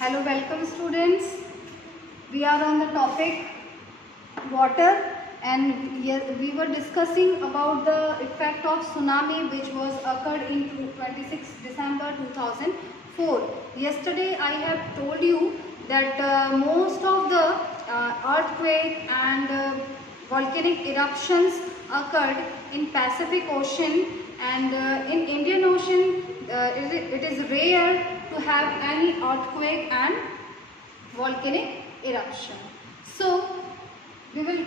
Hello, welcome students. We are on the topic water, and we were discussing about the effect of tsunami which was occurred in 26 December 2004. Yesterday I have told you that most of the earthquake and volcanic eruptions occurred in Pacific Ocean, and in Indian Ocean it is rare to have any earthquake and volcanic eruption. So we will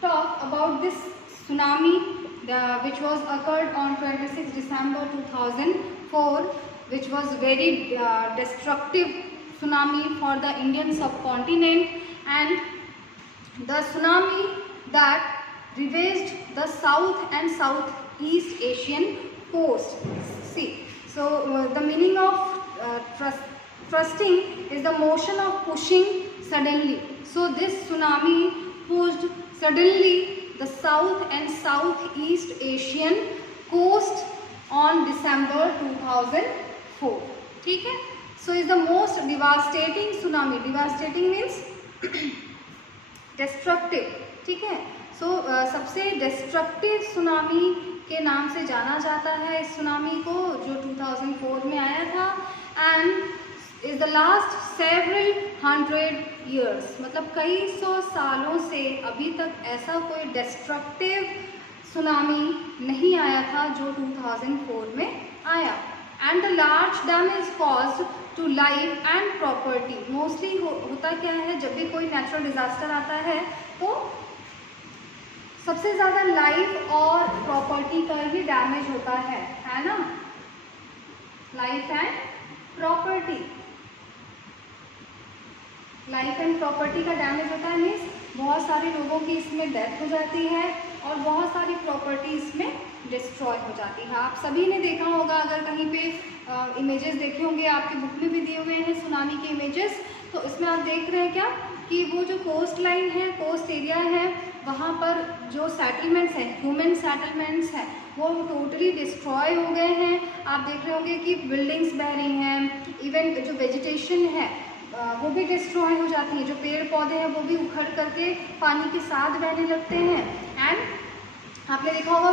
talk about this tsunami which was occurred on 26 December 2004, which was very destructive tsunami for the Indian subcontinent, and the tsunami that ravaged the South and Southeast Asian coast. See, so the meaning of thrusting is the motion of pushing suddenly. So this tsunami pushed suddenly the South and Southeast Asian coast on December 2004. ठीक है? So is the most devastating tsunami. Devastating means destructive. ठीक है? So सबसे destructive tsunami के नाम से जाना जाता है इस सुनामी को, जो 2004 में आया था, and is the last several hundred years, मतलब कई सौ सालों से अभी तक ऐसा कोई destructive सुनामी नहीं आया था जो 2004 में आया. And the large damage caused to life and property. Mostly होता क्या है, जब भी कोई natural disaster आता है तो सबसे ज़्यादा लाइफ और प्रॉपर्टी का ही डैमेज होता है ना. Life and property, life and property का डैमेज होता है मीन्स बहुत सारे लोगों की इसमें डेथ हो जाती है और बहुत सारी प्रॉपर्टी इसमें डिस्ट्रॉय हो जाती है. आप सभी ने देखा होगा, अगर कहीं पे इमेजेस देखे होंगे, आपकी बुक में भी दिए हुए हैं सुनामी के इमेजेस, तो इसमें आप देख रहे हैं क्या कि वो जो कोस्ट लाइन है, कोस्ट एरिया है, वहाँ पर जो सेटलमेंट्स हैं, ह्यूमन सेटलमेंट्स हैं, वो टोटली डिस्ट्रॉय हो गए हैं. आप देख रहे होंगे कि बिल्डिंग्स बह रही हैं, इवन जो वेजिटेशन है वो भी डिस्ट्रॉय हो जाती है, जो पेड़ पौधे हैं वो भी उखड़ करके पानी के साथ बहने लगते हैं. एंड आपने देखा होगा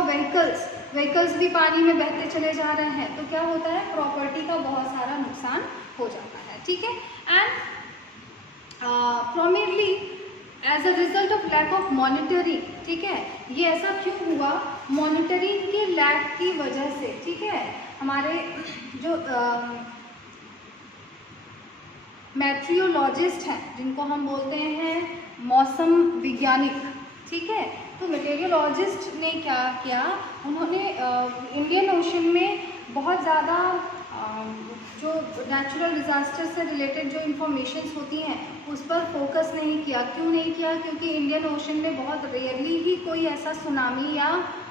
व्हीकल्स भी पानी में बहते चले जा रहे हैं. तो क्या होता है, प्रॉपर्टी का बहुत सारा नुकसान हो जाता है. ठीक है. And primarily as a result of lack of monitoring. ठीक है, ये ऐसा क्यों हुआ, मॉनिटरिंग के लैक की वजह से. ठीक है, हमारे जो मेट्रियोलॉजिस्ट हैं, जिनको हम बोलते हैं मौसम वैज्ञानिक, ठीक है, तो मेटेरियोलॉजिस्ट ने क्या किया, उन्होंने इंडियन ओशन में बहुत ज़्यादा जो नेचुरल डिज़ास्टर से रिलेटेड जो इन्फॉर्मेशंस होती हैं उस पर फोकस नहीं किया. क्यों नहीं किया, क्योंकि इंडियन ओशन में बहुत रेयरली ही कोई ऐसा सुनामी या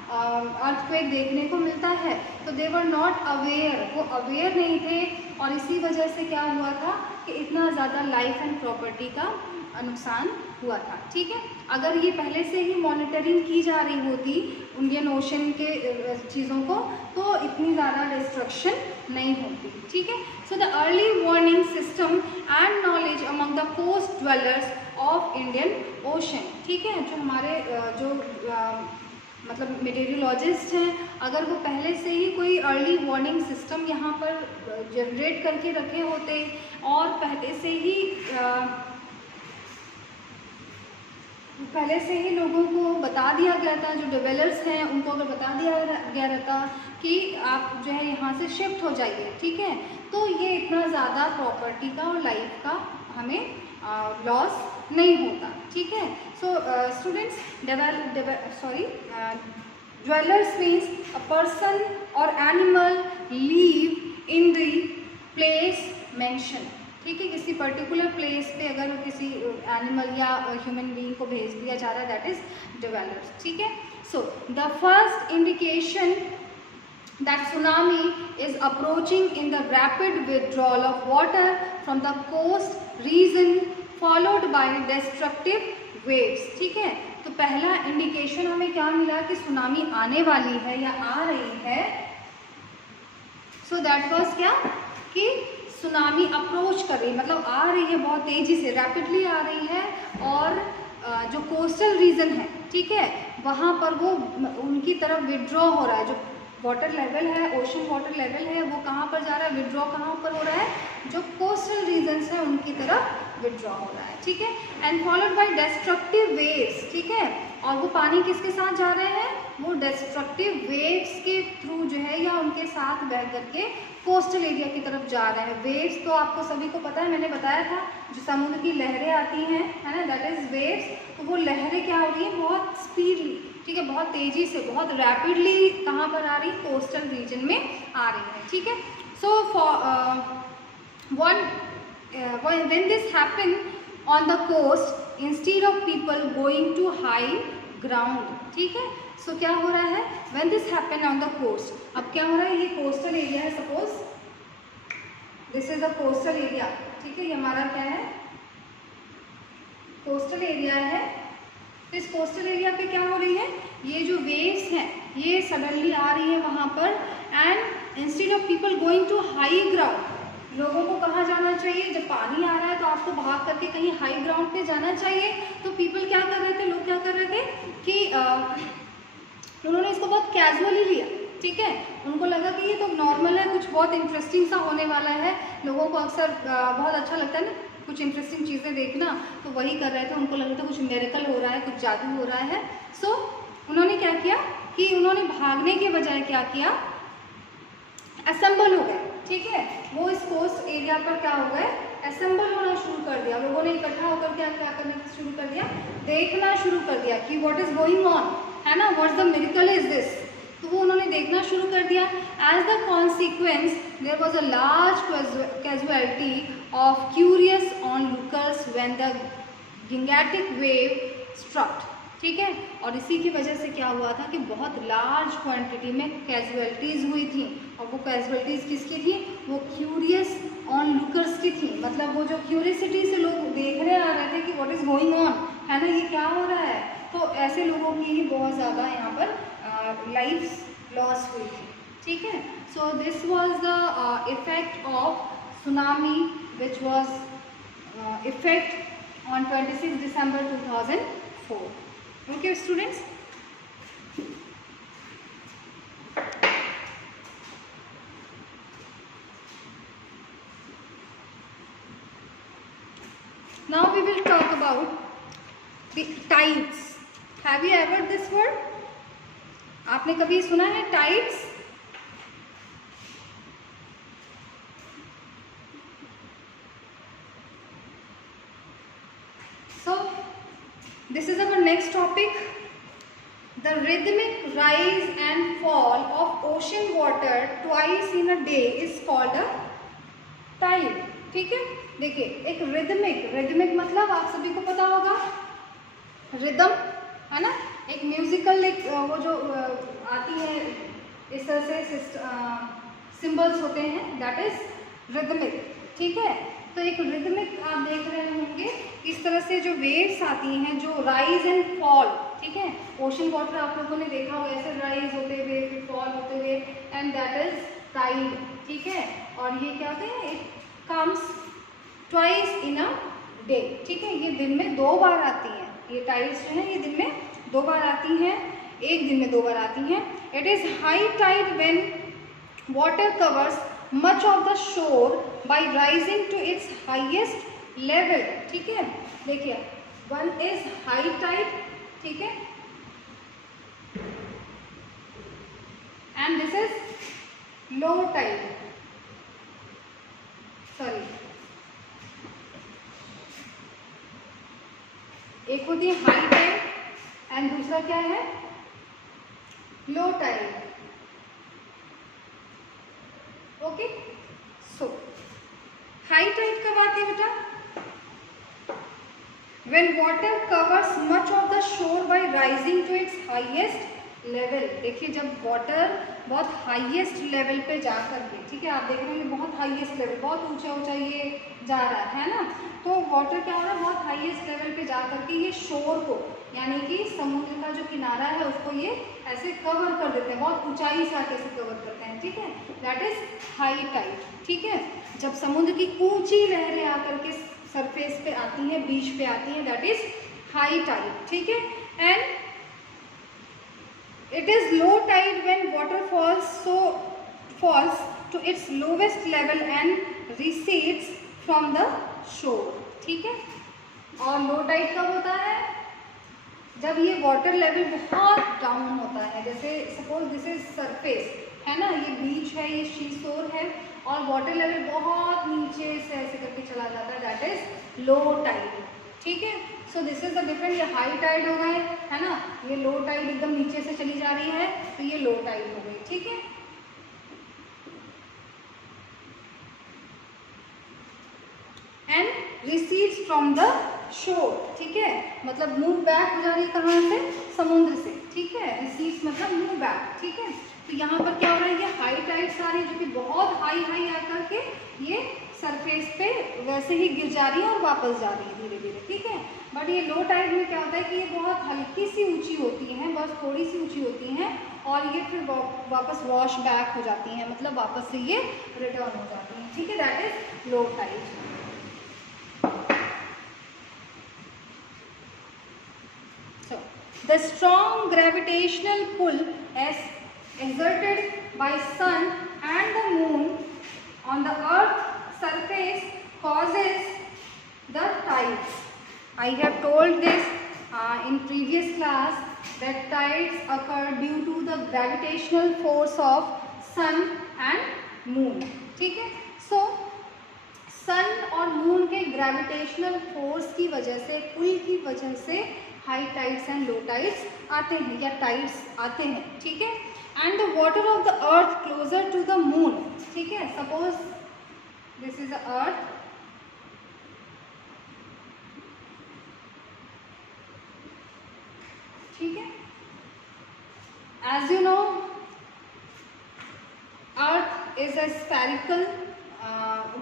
अर्थक्वेक देखने को मिलता है. तो दे वर नॉट अवेयर, वो अवेयर नहीं थे, और इसी वजह से क्या हुआ था कि इतना ज़्यादा लाइफ एंड प्रॉपर्टी का नुकसान हुआ था. ठीक है, अगर ये पहले से ही मॉनिटरिंग की जा रही होती इंडियन ओशन के चीज़ों को, तो इतनी ज़्यादा डिस्ट्रक्शन नहीं होती. ठीक है. So the early warning system and knowledge among the coast dwellers of Indian Ocean. ठीक है, जो हमारे जो मतलब मेटेरियोलॉजिस्ट हैं, अगर वो पहले से ही कोई अर्ली वार्निंग सिस्टम यहाँ पर जनरेट करके रखे होते और पहले से ही लोगों को बता दिया गया था, जो डेवलपर्स हैं उनको अगर बता दिया गया रहता कि आप जो है यहाँ से शिफ्ट हो जाइए. ठीक है, तो ये इतना ज़्यादा प्रॉपर्टी का और लाइफ का हमें लॉस नहीं होता. ठीक है. So students, dwellers means a person or animal live in the place mentioned. ठीक है, किसी पर्टिकुलर प्लेस पे अगर किसी एनिमल या ह्यूमन बीइंग को भेज दिया जा रहा है, दैट इज dwellers. ठीक है. So the first indication that tsunami is approaching in the rapid withdrawal of water from the coast region followed by destructive waves. ठीक है, तो पहला इंडिकेशन हमें क्या मिला कि सुनामी आने वाली है या आ रही है. सो दैट वाज क्या कि सुनामी अप्रोच कर रही है, मतलब आ रही है बहुत तेज़ी से, रैपिडली आ रही है, और जो कोस्टल रीजन है, ठीक है, वहाँ पर वो उनकी तरफ विड्रॉ हो रहा है। जो वाटर लेवल है, ओशन वाटर लेवल है, वो कहाँ पर जा रहा है, विड्रॉ कहाँ पर हो रहा है, जो कोस्टल रीजन्स हैं उनकी तरफ विड्रॉ हो रहा है, ठीक है। And followed by destructive waves, ठीक है, और वो पानी किसके साथ जा रहे हैं, वो डिस्ट्रक्टिव वेव्स के थ्रू जो है या उनके साथ बह करके कोस्टल एरिया की तरफ जा रहे हैं। वेव्स तो आपको सभी को पता है, मैंने बताया था, जो समुद्र की लहरें आती हैं, है ना, दैट इज वेव्स। तो वो लहरें क्या हो रही है, बहुत स्पीडली, ठीक है, बहुत तेज़ी से, बहुत रैपिडली कहाँ पर आ रही, कोस्टल रीजन में आ रही है, ठीक है। सो when this happen on the coast instead of people going to high ground, ठीक है। सो क्या हो रहा है, when this happen on the coast, अब क्या हो रहा है, ये कोस्टल एरिया है, suppose this is a coastal area, ठीक है, ये हमारा क्या है, कोस्टल एरिया है। तो इस कोस्टल एरिया पे क्या हो रही है, ये जो वेव्स हैं ये सडनली आ रही है वहाँ पर, and instead of people going to high ground, लोगों को कहाँ जाना चाहिए, जब पानी आ रहा है तो आपको भाग करके कहीं हाई ग्राउंड पे जाना चाहिए। तो पीपल क्या कर रहे थे, लोग क्या कर रहे थे कि उन्होंने इसको बहुत कैजुअली लिया, ठीक है, उनको लगा कि ये तो नॉर्मल है, कुछ बहुत इंटरेस्टिंग सा होने वाला है। लोगों को अक्सर बहुत अच्छा लगता है ना कुछ इंटरेस्टिंग चीज़ें देखना, तो वही कर रहे थे, उनको लग रहा था कुछ मिरेकल हो रहा है, कुछ जादू हो रहा है। सो उन्होंने क्या किया कि उन्होंने भागने के बजाय क्या किया, असेंबल हो गए, ठीक है, वो इस कोस्ट एरिया पर क्या हो गए, असेंबल होना शुरू कर दिया। लोगों ने इकट्ठा होकर क्या करना शुरू कर दिया, देखना शुरू कर दिया कि व्हाट इज गोइंग ऑन, है ना, what's the miracle is this. तो वो उन्होंने देखना शुरू कर दिया। As the consequence there was a large casualty of curious onlookers when the gigantic wave struck, ठीक है, और इसी की वजह से क्या हुआ था कि बहुत लार्ज क्वांटिटी में कैजुअलिटीज़ हुई थी, और वो कैजुअलिटीज़ किसकी थी, वो क्यूरियस ऑन लुकर्स की थी, मतलब वो जो क्यूरियसिटी से लोग देखने आ रहे थे कि व्हाट इज़ गोइंग ऑन, है ना, ये क्या हो रहा है। तो ऐसे लोगों की ही बहुत ज़्यादा यहाँ पर लाइफ लॉस हुई थी, ठीक है। So this was the effect of tsunami which was effect on 26 December 2004. Okay students, now we will talk about the tides. Have you ever this word? आपने कभी सुना है tides? So this is our next topic. The rhythmic rise and fall of ocean water twice in a day is called a tide, ठीक है। देखिए एक rhythmic मतलब आप सभी को पता होगा, रिदम, है ना, एक म्यूजिकल, एक वो जो आती है इस तरह से सिंबल्स होते हैं, दैट इज रिदमिक, ठीक है। तो एक रिदमिक आप देख रहे होंगे, इस तरह से जो वेव्स आती हैं, जो राइज एंड फॉल, ठीक है, ओशन वाटर आप लोगों ने देखा होगा ऐसे राइज होते हुए फिर फॉल होते हुए, एंड दैट इज टाइड, ठीक है। और ये क्या होते हैं, it comes twice in a day, ठीक है, ये दिन में 2 बार आती हैं, ये टाइड्स जो है ये दिन में 2 बार आती हैं, एक दिन में 2 बार आती हैं। It is high tide when water covers much of the shore by rising to its highest level, ठीक है। देखिए वन इज हाई टाइड, ठीक है, and this is low tide, sorry, एक होती है हाई टाइड एंड दूसरा क्या है, low tide, okay. So high tide कब आती है बेटा, when water covers much of the shore by rising to its highest level. देखिए जब वाटर बहुत हाईएस्ट लेवल पे जा करके, ठीक है, आप देख रहे हैं बहुत हाईएस्ट लेवल, बहुत ऊंचा ऊंचा ये जा रहा है ना। तो वाटर क्या हो रहा है, बहुत हाईएस्ट लेवल पे जा करके ये शोर को, यानी कि समुद्र का जो किनारा है उसको ये ऐसे कवर कर देते हैं, बहुत ऊंचाई से आके ऐसे कवर करते हैं, ठीक है, दैट इज हाई टाइड, ठीक है। जब समुद्र की ऊंची लहरें आकर के सरफेस पे आती हैं, बीच पे आती हैं, दैट इज हाई टाइड, ठीक है। And it is low tide when water falls to its lowest level and recedes from the shore, ठीक है। और लो टाइड कब होता है, जब ये वाटर लेवल बहुत डाउन होता है, जैसे सपोज दिस इज सरफेस है ना, ये बीच है, ये सी शोर है, और वाटर लेवल बहुत नीचे से ऐसे करके चला जाता है, दैट इज लो टाइड, ठीक है। So this is the difference, ये हाई टाइड हो गए है ना, ये लो टाइड एकदम नीचे से चली जा रही है, तो ये लो टाइड हो गई, ठीक है। And recedes from the shore, ठीक है, मतलब मूव बैक हो जा रही है कहाँ से, समुद्र से, ठीक है, रिसीड्स मतलब मूव बैक, ठीक है। तो यहाँ पर क्या हो रहा है, ये हाई टाइड्स आ रही है जो कि बहुत हाई हाई आकर के ये सरफेस पे वैसे ही गिर जा रही है और वापस जा रही है धीरे धीरे, ठीक है। बट ये लो टाइड में क्या होता है कि ये बहुत हल्की सी ऊंची होती हैं, बस थोड़ी सी ऊंची होती हैं, और ये फिर वापस वॉश बैक हो जाती हैं, मतलब वापस से ये रिटर्न हो जाती हैं, ठीक है, that is low tide. So the strong gravitational pull as exerted by sun and the moon on the earth surface causes the tides. I have told this in previous class that tides occur due to the gravitational force of sun and moon, ठीक है। So सन और moon के gravitational force की वजह से, पुल की वजह से high tides and low tides आते हैं या टाइड्स आते हैं, ठीक है। And the water of the earth closer to the moon, ठीक है, suppose this is the earth, ठीक है। As you know earth is a spherical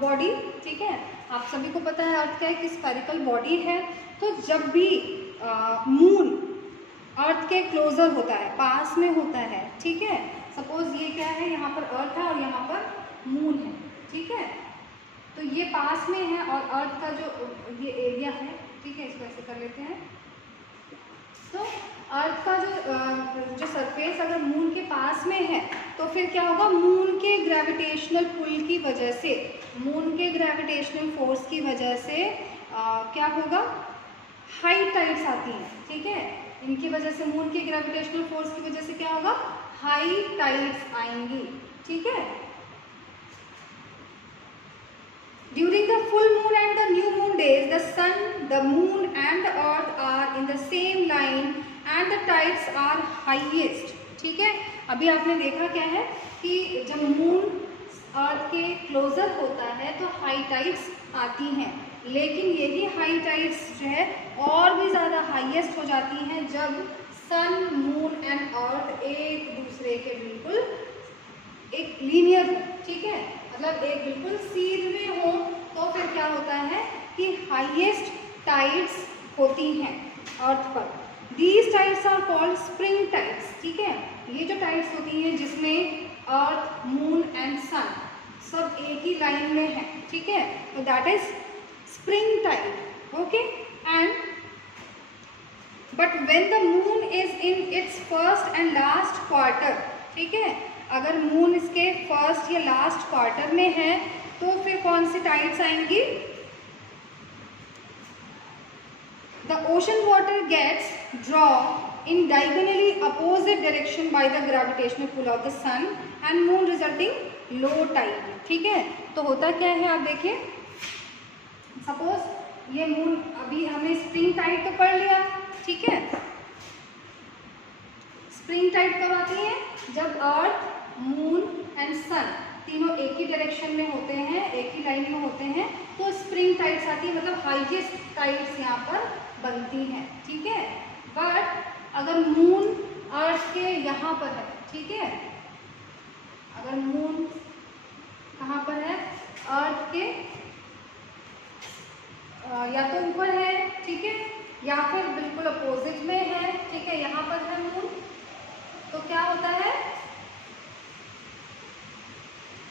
body, ठीक है, आप सभी को पता है अर्थ क्या है कि स्फेरिकल बॉडी है। तो जब भी मून अर्थ के क्लोजर होता है, पास में होता है, ठीक है, सपोज ये क्या है, यहाँ पर अर्थ है और यहाँ पर मून है, ठीक है, तो ये पास में है और अर्थ का जो ये एरिया है, ठीक है, इसको ऐसे कर लेते हैं। तो अर्थ का जो सरफेस अगर मून के पास में है तो फिर क्या होगा, मून के ग्रेविटेशनल पुल की वजह से, मून के ग्रेविटेशनल फोर्स की वजह से क्या होगा, हाई टाइड्स आती हैं, ठीक है, इनकी वजह से, मून के ग्रेविटेशनल फोर्स की वजह से क्या होगा, हाई टाइड्स आएंगी, ठीक है। During the full moon and the new moon days, the sun, the moon and the earth are in the same line and the tides are highest, ठीक है। अभी आपने देखा क्या है कि जब मून अर्थ के क्लोजर होता है तो हाई टाइड्स आती हैं, लेकिन यही हाई टाइड्स जो है और भी ज़्यादा हाईएस्ट हो जाती हैं जब सन, मून एंड अर्थ एक दूसरे के बिल्कुल एक लीनियर हो, ठीक है, मतलब एक बिल्कुल सीधे हो, तो फिर क्या होता है कि हाईएस्ट टाइड्स होती हैं अर्थ पर। These tides are called spring tides, ठीक है, ये जो टाइड्स होती हैं जिसमें अर्थ, मून एंड सन सब एक ही लाइन में है, ठीक है, तो that is spring tide, okay. And but when the moon is in its first and last quarter, ठीक है, अगर मून इसके फर्स्ट या लास्ट क्वार्टर में है तो फिर कौन सी टाइड्स आएंगी, the ocean water gets draw in diagonally opposite direction by the gravitational pull of the sun and moon resulting low tide, ठीक है। तो होता क्या है, आप देखिए, सपोज ये मून, अभी हमने स्प्रिंग टाइड तो पढ़ लिया, ठीक है, स्प्रिंग टाइड कब आती है, जब अर्थ, मून एंड सन तीनों एक ही डायरेक्शन में होते हैं, एक ही लाइन में होते हैं, तो स्प्रिंग टाइड्स आती है, मतलब हाईएस्ट टाइड्स यहाँ पर बनती हैं, ठीक है। बट अगर मून अर्थ के यहाँ पर है, ठीक है, अगर मून कहाँ पर है, अर्थ के या तो ऊपर है, ठीक है, या फिर बिल्कुल अपोजिट में है, ठीक है, यहाँ पर है मून, तो क्या होता है,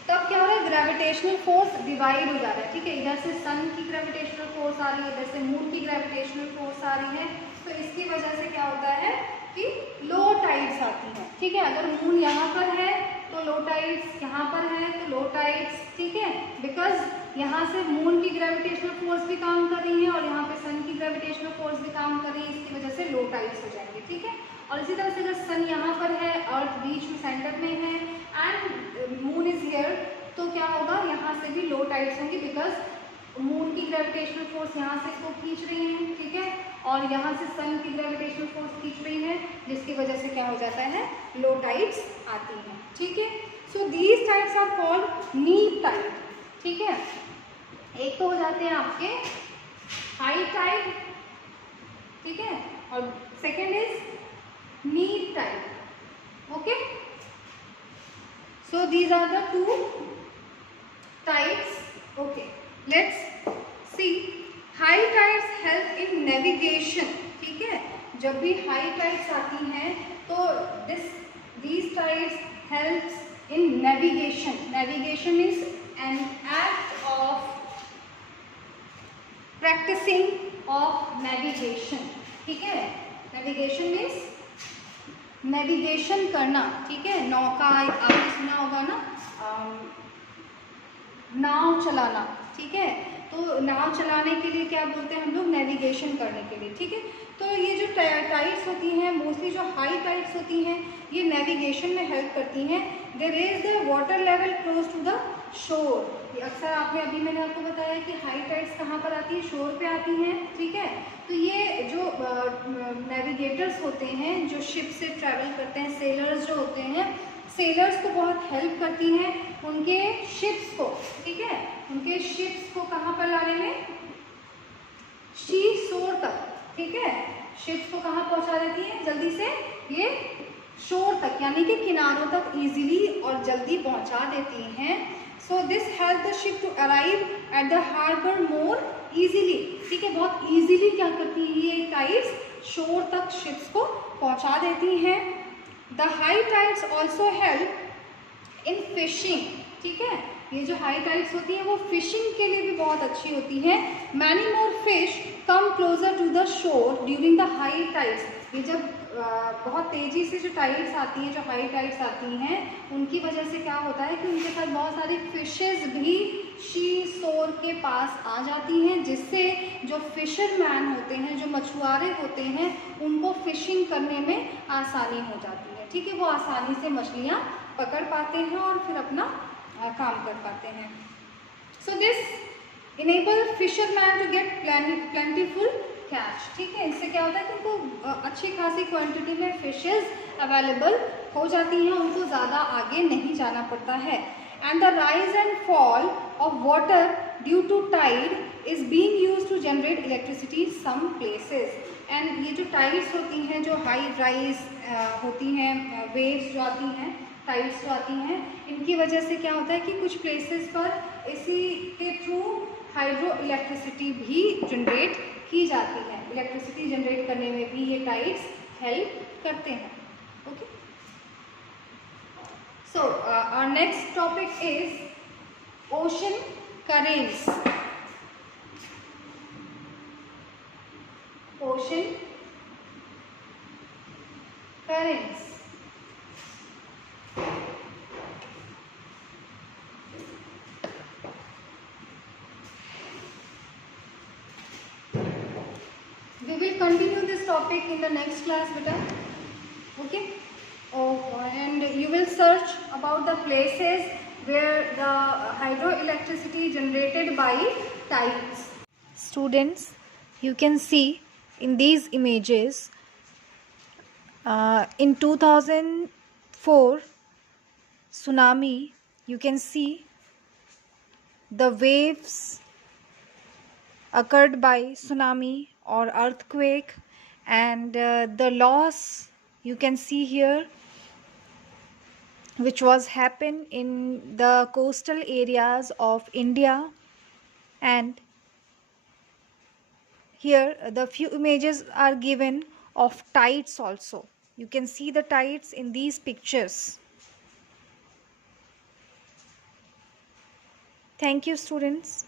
तब क्या हो रहा है, ग्रेविटेशनल फोर्स डिवाइड हो जा रहा है, ठीक है, इधर से सन की ग्रेविटेशनल फोर्स आ रही है, इधर से मून की ग्रेविटेशनल फोर्स आ रही है, तो इसकी वजह से क्या होता है कि लो टाइड्स आती हैं, ठीक है। अगर मून यहाँ पर है तो लो टाइड्स, यहाँ पर है तो लो टाइड्स, ठीक है, बिकॉज यहाँ से मून की ग्रेविटेशनल फोर्स भी काम कर रही है और यहाँ पे सन की ग्रेविटेशनल फोर्स भी काम कर रही है, इसकी वजह से लो टाइड्स हो जाएंगे, ठीक है। और इसी तरह से अगर सन यहाँ पर है, अर्थ बीच में सेंटर में है एंड मून इज हियर, तो क्या होगा, यहाँ से भी लो टाइड्स होंगी, बिकॉज मून की ग्रेविटेशनल फोर्स यहाँ से इसको खींच रही है, ठीक है, और यहाँ से सन की ग्रेविटेशनल फोर्स खींच रही है, जिसकी वजह से क्या हो जाता है, लो टाइड्स आती हैं, ठीक है। So these tides are called neap tide, ठीक है। एक तो हो जाते हैं आपके हाई टाइड, ठीक है, और second is neap tide, okay. So these are the two tides, okay. Let's see, high tides help in navigation, ठीक है, जब भी हाई टाइड्स आती हैं तो these tides helps in navigation. Navigation is an act of practising of navigation, ठीक है। Navigation means navigation करना, ठीक है, नौका आपने सुना होगा ना, नाव चलाना, ठीक है, तो नाव चलाने के लिए क्या बोलते हैं हम लोग, नेविगेशन करने के लिए, ठीक है। तो ये जो टाइड्स होती हैं, मोस्टली जो हाई टाइड्स होती हैं, ये नेविगेशन में हेल्प करती हैं। They raise the water level close to the shore. अक्सर आपने, अभी मैंने आपको बताया कि हाई टाइड्स कहाँ पर आती है, शोर पे आती हैं, ठीक है। तो ये जो नेविगेटर्स होते हैं, जो शिप से ट्रैवल करते हैं, सेलर्स जो होते हैं, सेलर्स को बहुत हेल्प करती हैं उनके शिप्स को, ठीक है, उनके शिप्स को कहाँ पर लाने में, सी शोर तक, ठीक है, शिप्स को कहाँ पहुँचा देती है जल्दी से, ये शोर तक, यानी कि किनारों तक इजीली और जल्दी पहुँचा देती हैं। So this help the ship to arrive at the harbour more easily, ठीक है, बहुत इजीली क्या करती है ये टाइड्स, शोर तक शिप्स को पहुँचा देती हैं। The high tides also help in fishing, ठीक है, ये जो हाई टाइड्स होती हैं वो फिशिंग के लिए भी बहुत अच्छी होती हैं। Many more fish come closer to the shore during the high tides. ये जब बहुत तेज़ी से जो टाइड्स आती हैं, जो हाई टाइड्स आती हैं, उनकी वजह से क्या होता है कि उनके साथ बहुत सारी फिशेस भी शी शोर के पास आ जाती हैं, जिससे जो फिशरमैन होते हैं, जो मछुआरे होते हैं, उनको फिशिंग करने में आसानी हो जाती है, ठीक है, वो आसानी से मछलियाँ पकड़ पाते हैं और फिर अपना काम कर पाते हैं। So this enable fisherman to get plentiful catch, ठीक है, इससे क्या होता है कि उनको अच्छी खासी क्वांटिटी में फिशेस अवेलेबल हो जाती हैं, उनको ज़्यादा आगे नहीं जाना पड़ता है। And the rise and fall of water due to tide is being used to generate electricity some places. एंड ये जो टाइड्स होती हैं, जो हाई राइज होती हैं, वेव्स जो आती हैं, टाइड्स जो आती हैं, इनकी वजह से क्या होता है कि कुछ प्लेसेस पर इसी के थ्रू हाइड्रो इलेक्ट्रिसिटी भी जनरेट की जाती है। इलेक्ट्रिसिटी जनरेट करने में भी ये टाइड्स हेल्प करते हैं, okay. So our next topic is ocean currents. Ocean currents, we will continue this topic in the next class, beta, okay. Oh, and you will search about the places where the hydroelectricity generated by tides. Students, you can see in these images, in 2004 tsunami, you can see the waves occurred by tsunami or earthquake, and the loss you can see here. which was happened in the coastal areas of India. And here the few images are given of tides also. You can see the tides in these pictures. Thank you, students.